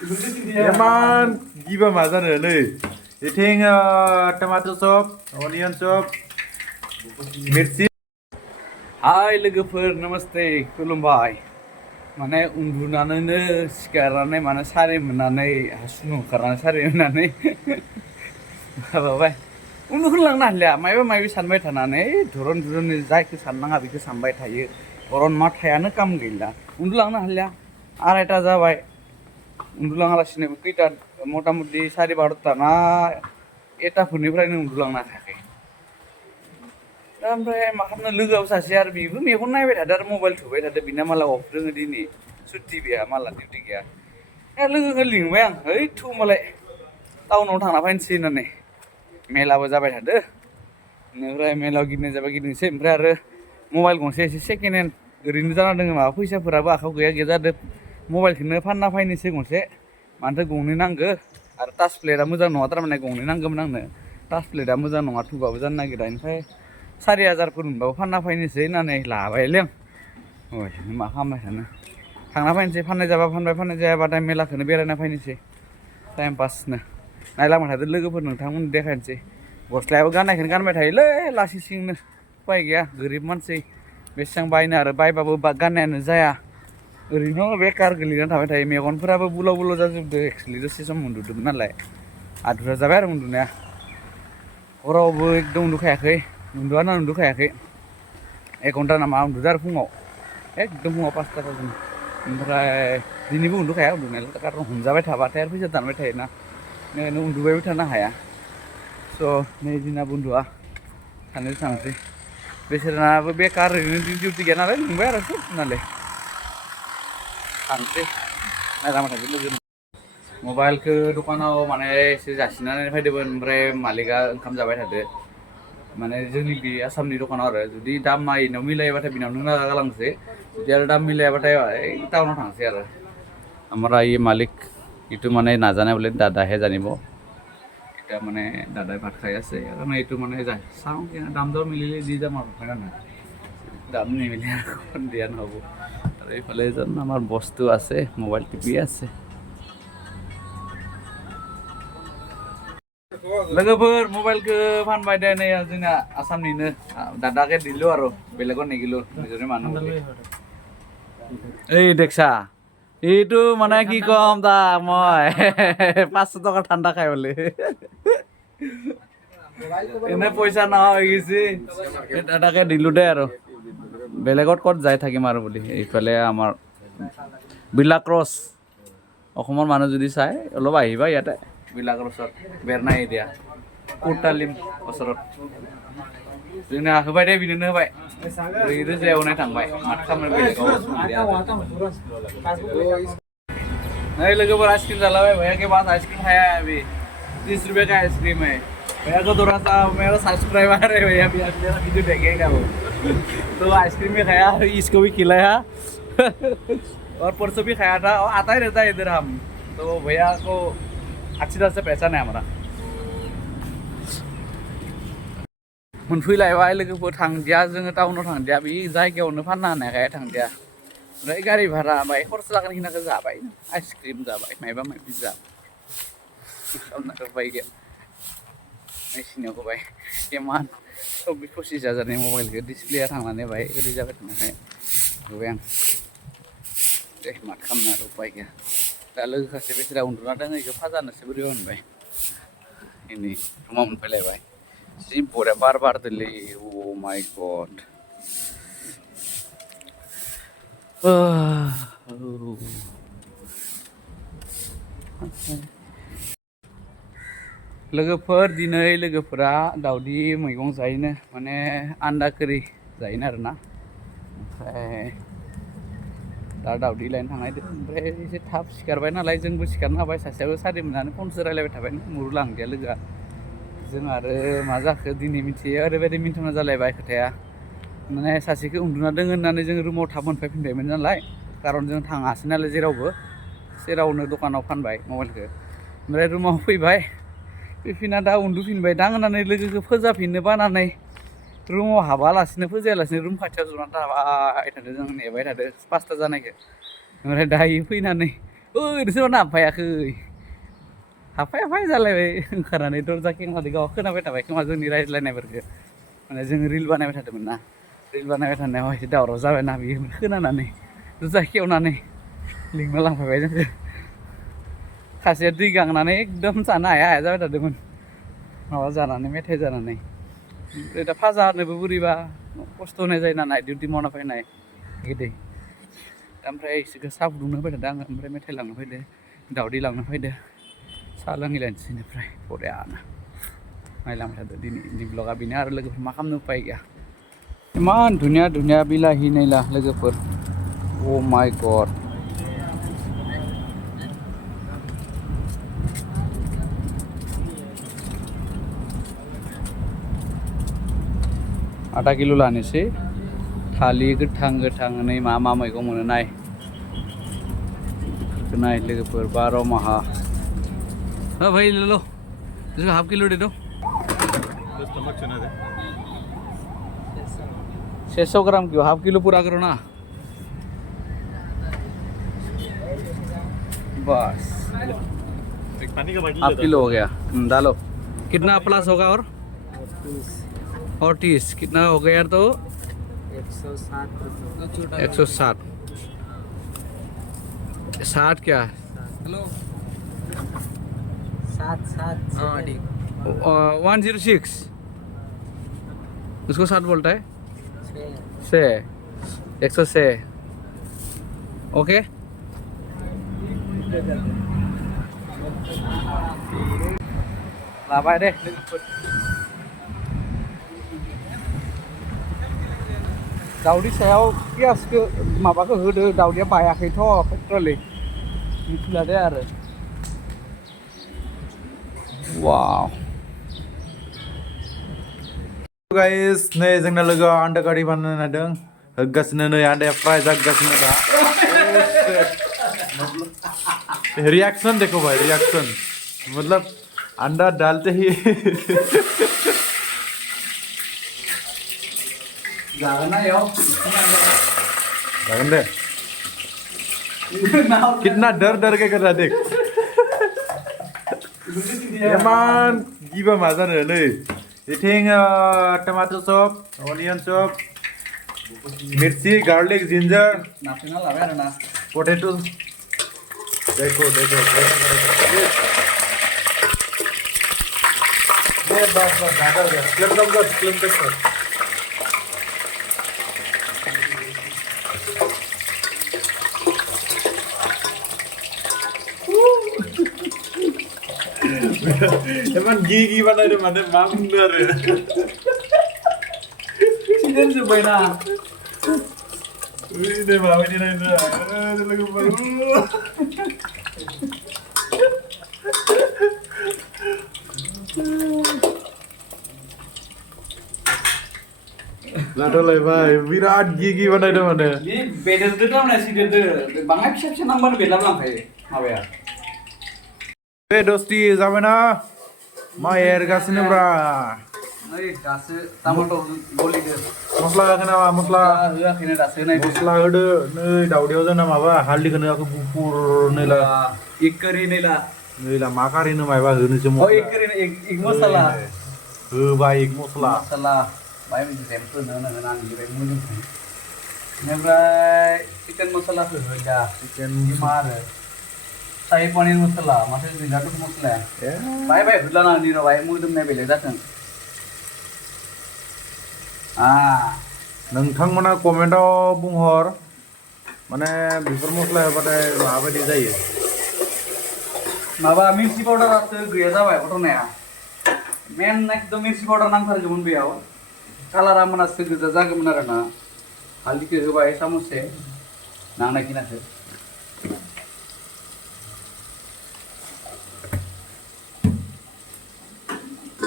Yaman, giba mazan le. Eating tomato soup, onion soup, mirchi. Hai लोगोफोर नमस्ते खुलुमबाय माने उन्दुनानैनो सिखारनानै माने सारि मोननानै हासुनो ओंखारनानै सारि मोननानै माबाबाय उन्दुखौनो लांनो हालिया मायबा मायबि सानबाय थानानै धरन धरन जायखौ साननाङा बेखौ सानबाय थायो धरन माथायानो काम गैला उन्दुलांनो हालिया आरायथा जाबाय उन्दुलाङालासिनो खैथा मथा मथि सारि बार'था ना एथाफोरनिफ्रायनो उन्दुलांनो हायाखै ओमफ्राय मा खालामनो लोगोआव सासे आरो बेबो मेगन नायबाय थादों आरो मबाइल थुबाय थादों बिना माला अफ दोङो दिनै सुटि गैया माला डिउटि गैया लोगोखौ लिंबाय आं ओइ थु मालाय टाउनाव थांना फैनोसै होननानै मेलाबो जाबाय थादो बेनिफ्राय मेलाव गिदिंनाय जाबाय गिदिंसै ओमफ्राय आरो मबाइल गंसे एसे सेकेन्ड हेन्ड ओरैनो जाना दङ माबा फैसाफोराबो आखायाव गैया गैया जादों मबाइलखौनो फानना फैनोसै गंसे मानोथो गंनै नांगौ आरो टाच प्लेटआ मोजां नङा थारमाने गंनै नांगौमोन आंनो टाच प्लेटआ मोजां नङा थुबाबो जानो नागिरा ओमफ्राय 4,000 मोनबाबो फानना फैनोसै होननानै लाबायलै आं मा खालामबाय थानो थांना फैनोसै फाननाय जाबा फानबाय फाननाय जायाबाथाय मेलाखौनो बेरायना फैनोसै टाइम पासनो नायलांबाय थादो लोगोफोर नोंथांमोन देखायनोसै गस्लायाबो गाननायखौनो गानबाय थायोलै लासै सिंनो उपाय गैया गोरिब मानसि बेसेबां बायनो आरो बायबाबो गाननायानो जाया ओरैनो बेकार गोलैना थाबाय थायो मेगनफोराबो बुलाव बुलाव जाजोबदों एक्सुवेलि दसे सम उन्दुदोंमोन नालाय आदुरा जाबाय आरो उन्दुनाया हरावबो एकदम उन्दुखायाखै उन्दुखायाखै 1 घन्टा नामा उन्दुदों आरो फुङाव एकदम फुङाव 5:00 ओमफ्राय दिनैबो उन्दुखाया उन्दुनायालाय खारन हमजाबाय थाबाथाय आरो फैसा दानबाय थायोना ओंखायनो उन्दुबायबो थानो हाया स' नै दिनाबो उन्दुआ सानैजों थांसै बेसोरनाबो बेकार ओरैनो डिउटि गैया नालाय लिंबाय आरो होननानै थांसै नायलांबाय थादो लोगो मबाइलखौ दखानाव माने एसे जासिनानै फैदोंमोन ओमफ्राय मालिकआ ओंखाम जाबाय थादो माने जोंनि बे आसामनि दखानाव आरो जुदि दामा इनाव मिलायोबाथाय बिनावनो गालांसै जुदि आरो दाम मिलायाबाथाय टाउनाव थांसै आरो हमारा ये मालिक इटू माने नाजाने बोले दादा है जानिब এটা মানে দাদাই ভাত খাই আছে কাৰণ এইটো মানে যায় চাওঁ দাম দৰ মিলিলে দি যাম আৰু হয় না দাম নিমিলে আৰু দিয়া নহ'ব আৰু এইফালে এজন আমাৰ বস্তু আছে মোবাইল টিপি আছে लोगोफोर मबाइलखौ फानबाय दे नै जोंना आसामनिनो दादाके दिलो आरो बेलेगत निगिलो निजरे মানুহ এই দেখছা এইটো মানে কি কম তা মই 500 টকা ঠাণ্ডা খাই বলে এনে পইচা না হৈ গৈছে দাদাকে দিলো দে আৰু বেলেগত ক'ত যাই থাকিম আৰু বুলি এইফালে আমাৰ বিলা ক্ৰছ অসমৰ মানুহ যদি চাই অলপ আহিবা ইয়াতে বিলা ক্ৰছত বেৰনা এৰিয়া কোটালিম ওচৰত जोंना होबाय दे बिनोनो होबाय ओरैनो जायावनाय थांबाय माथो खालामनो बेलेगाव नहीं लोगोफोर आइसक्रीम जलाबाय भैया के पास आइसक्रीम खाया है अभी 30 रुपए का आइसक्रीम है भैया को थोड़ा सा मेरा सब्सक्राइबर है भैया भी मेरा वीडियो देखेगा वो तो आइसक्रीम भी खाया इसको भी खिलाया और परसों भी खाया था और आता ही रहता है इधर हम तो भैया को अच्छी तरह से पहचान है हमारा मोनफैलायबाय लोगोफोर थांदिया जोङो टाउनाव थांदिया बे जायगायावनो फाननो हानायखाय थांदिया ओमफ्राय गारि भारा बाय खरस जागोन खिनाखौ जाबाय आइसक्रिम जाबाय मायबा मायबि जाबाय खालामनो उपाय गैया मेसिनाव होबाय इमान 24-25,000नि मबाइलखौ डिसप्लेया थांनानै बाय ओरै जाबाय थानायखाय होबाय आं दे माथो खालामनो आरो उपाय गैया दा लोगो सासे बेसेरा उन्दुना दङ बेखौ फाजानोसो बोरैबा मोनबाय इनि रुमाव मोनफैलायबाय जि बरिया बार बारदोंलै अ माय गड लोगोफोर दिनै लोगोफोरा दावदै मैगं जायोनो माने आन्दा करि जायोनो आरोना ओमफ्राय दा दावदै लायनो थांनायदो ओमफ्राय एसे थाब सिखारबाय नालाय जोंबो सिखारनो हाबाय सासेयाबो सारि मोननानै फनसो रायलायबाय थाबाय मुरु लांदिया लोगोआ जों आरो मा जाखो दिनै मिथियो ओरैबायदि मिन्थावना जालायबाय खोथाया माने सासेखौ उन्दुना दङ होननानै जों रुमाव थाब मोनफैफिनबायमोन नालाय खारन जों थाङासै नालाय जेरावबो सेरावनो दखानाव फानबाय मबाइलखौ ओमफ्राय रुमाव फैबाय फैफिना दा उन्दुफिनबाय दां होननानै लोगोखौ फोजाफिननो बानानै रुमाव हाबालासिनो फोजायालासिनो रुम खाथियाव जनानै थाबाय थादों जों नेबाय थादों 5ता जानायखौ ओमफ्राय दायो फैनानै नोंसोर हाबफायाखै हाबफाय जालायबाय ओंखारनानै दरजा खेंनानै गाव खोनाबाय थाबाय खोमा जोंनि रायज्लायनायफोरखौ माने जों रिल बानायबाय थादोंमोन ना रिल बानायबाय थानायाव एसे दावराव जाबायना बियो खोनानानै दरजा खेवनानै लिंना लांफायबाय जोंखौ सासेया दै गांनानै एकदम जानो हाया हाया जाबाय थादोंमोन माबा जानानै मेथाइ जानानै ओमफ्राय दा फाजा होनोबो बोरैबा खस्थ' होनाय जायो ना नाइट डिउटि मावना फैनाय गिदै ओमफ्राय इसोरखौ साहा फुदुंनो होबाय थादों आङो ओमफ्राय मेथाइ लांनो फैदो दावदै लांनो फैदो साहा लोंहैलायनोसै बेनिफ्राय बरियानो नायलांबाय थादो दिनैनि ब्लगा बेनो आरो लोगोफोर मा खालामनो उपाय गैया इमान धुनिया धुनिया बिलाहि नायला लोगोफोर अ माय गड आधा किल' लानोसै थालिर गोथां गोथाङै मा मैगं मोनो नाय बेफोरखौ नाय लोगोफोर 12 माहा भाई ले लो इसको हाफ किलो दे दो 600 ग्राम क्यों हाफ किलो पूरा करो ना बस हाफ किलो हो गया डालो कितना प्लस होगा और 30 कितना हो गया यार तो 160 60 क्या हेलो 106 उसको 60 बोलता है 106 ओके लाबाय दे दावदै सायाव पियासखौ माबाखौ होदो दावदैया बायाखैथ' पेट्रलि मिथिला दे आरो वाव गाइस नै जोंना लोगोआ आन्डा कारि बानायनो नागिरदों होगासिनो नै आन्डाया फ्राय जागासिनो दा रिएक्शन देखो भाई रिएक्शन मतलब अंडा डालते ही जागोन ना याव जागोन दे कितना डर डर के कर रहा देख इमान गिबा मा जानो नै इथिं टमाटो सप अनियन सप मिर्ची गार्लिक जिंजर नाफिना लाबाय आरो ना पोटैटो देखो देखो ये बस ज़्यादा हो गया फ्लेम कम कर एमान गी बानायदों माने मा बुंदों आरो सिदेन जोब्बाय ना दे माबायदि नायनो लोगोफोर लाथ'लायबाय बिराद गिगि बानायदों माने बे बेदरदो थारमाने सिदेरदो बाङाय फिसा फिसा नांबानो बेदलाब लांखायो माबाया बे दस्ति जाबायना मा एरगासिनो ब्रा नै दासो टमाट' गलिदो मस्ला होआखै नामा मस्ला होआखैनो दासो नाय मस्ला होदो नै दावदैयाव जोंना माबा हालदैखौनो होआखै गुफुर नैला एक करी नैला मा कारिनो मायबा होनोसो ओ एक करी एक मसाला होबाय एक मस्ला बाय मोनसे टेम्पो होनो आंनिफ्राय मोदोमखायो बेनिफ्राय चिकेन मसालाखौ होदा चिकेन मा आरो शाही पनीर मसाला माथो गैलाथ' मस्लाया बाय होदलाना दिनाव बाय मोदोमनाय बेलेग जाथों नोंथांमोना कमेन्टआव बुंहर माने बेफोर मस्ला होबाथाय माबायदि जायो माबा मिर्ची पाउडारासो गैया जाबाय घटनाया मेन एकदम मिर्ची पाउडार नांथारगौमोन बेयाव कालारा मोनासो गोजा जागौमोन आरो ना हालदैखौ होबाय सामससे नांनायखिनाखौ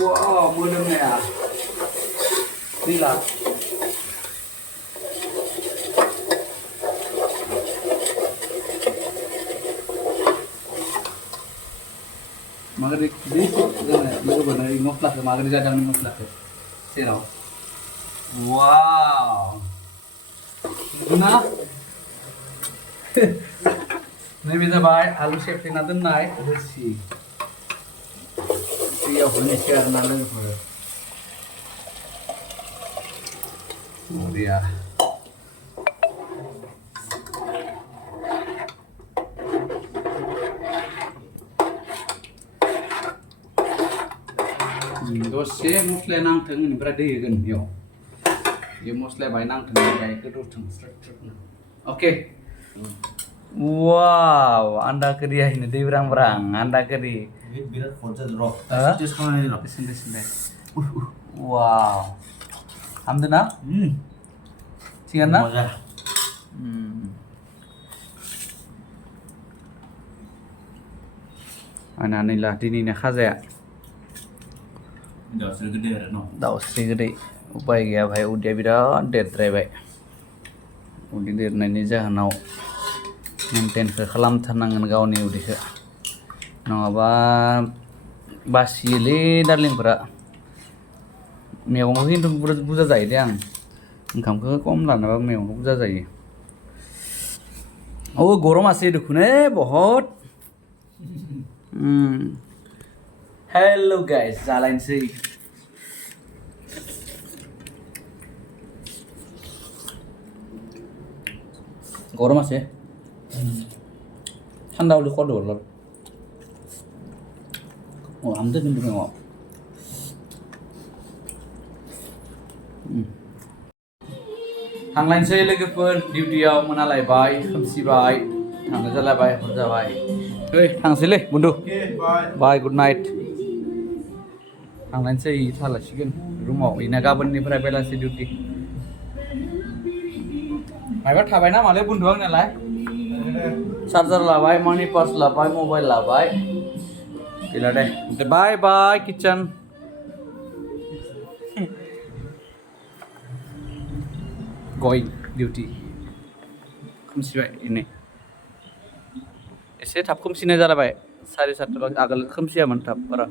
वाव मोदोमनाया नीला मागोरि बे जोंना लोगोफोरनो मस्लाखौ मागोरि जादों मस्लाखौ सेराव वाव ना नैबे जाबाय आलु सेफ्लेना दोननाय रोसि दैयाव होनोसै आरोना लोगोफोर बरिया दसे मस्लाया नांथों बेनिफ्राय दै होगोन बेयाव बे मस्लाया बाहाय नांथों ओमफ्राय गोदौथों स्रोद स्रोदनो अके वाव आन्दा करि आहिनो दै ब्रां ब्रां आन्दा करि बिराद खनजा र' Hah? टेस्ट खालामनायनि र' Listen, listen, deh. Wow. Hamdan na? Sian na? मजा Ana nila dinina khazaya. दाउस्रि गदे आरो न' Dausri gede. Upai gaya bhai udah birat देरद्राय बाय उदै देरनायनि जाहोनाव मेनटेनखौ खालामथारनांगोन गावनि उदैखौ नङाबा बासियोलै डार्लिंफोरा मैगंखौ खिन्थु बुरजा जायो दे आं ओंखामखौ खम लानाबा मैगंखौ बुरजा जायो ओ गरम आसे दुखुने बहुत हेलो गाइस जालायनोसै गरम आसे थान्दा उदै खर दौरल आमदो खिन्थु मैगं थांलायनोसै लोगोफोर डिउटियाव मोनालायबाय खोमसिबाय थांनो जालायबाय हर जाबाय ओइ थांसैलै बुन्दु ओके बाय बाय गुड नाइट थांलायनोसै थालासिगोन रुमाव इना गाबोननिफ्राय बेलासि डिउटि मायबा थाबायना मालै बुन्दु आंनालाय चार्जार लाबाय मानि पास लाबाय मबाइल लाबाय गैला दे बाय बाय किचन going duty खोमसिबाय इनै एसे थाब खोमसिनाय जालाबाय 7:30 आगोल खोमसियामोन थाब बारा